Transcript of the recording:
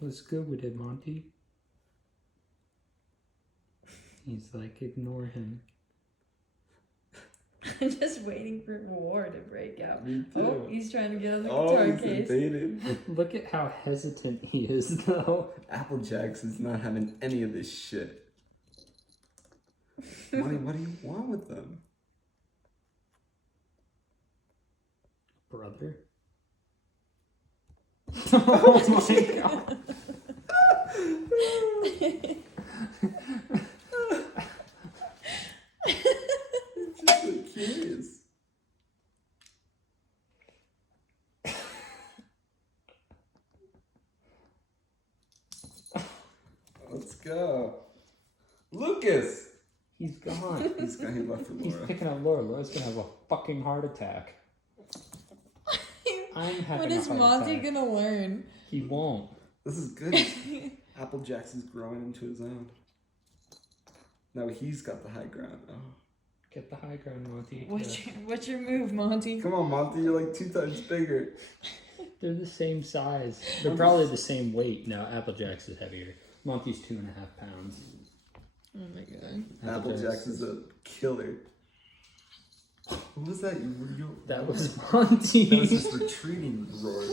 What's good with it, Monty? He's like, ignore him. I'm just waiting for war to break out. Me too. Oh, he's trying to get on the guitar he's case. invaded. Look at how hesitant he is, though. Applejacks is not having any of this shit. Monty, what do you want with them? Brother. Oh my god. Just so curious. Let's go. Lucas! He's gone. He's got him left for He's Laura. picking up Laura. Laura's gonna have a fucking heart attack. I'm having What is a heart Monty attack. gonna learn? He won't. This is good. Applejacks is growing into his own. Now he's got the high ground. Oh. Get the high ground, Monty. What's your move, Monty? Come on, Monty, you're like 2 times bigger. They're the same size. They're probably the same weight. No, Applejack's is heavier. Monty's 2.5 pounds. Oh my god. Applejacks is a killer. What was that? That was Monty. That was just retreating roar.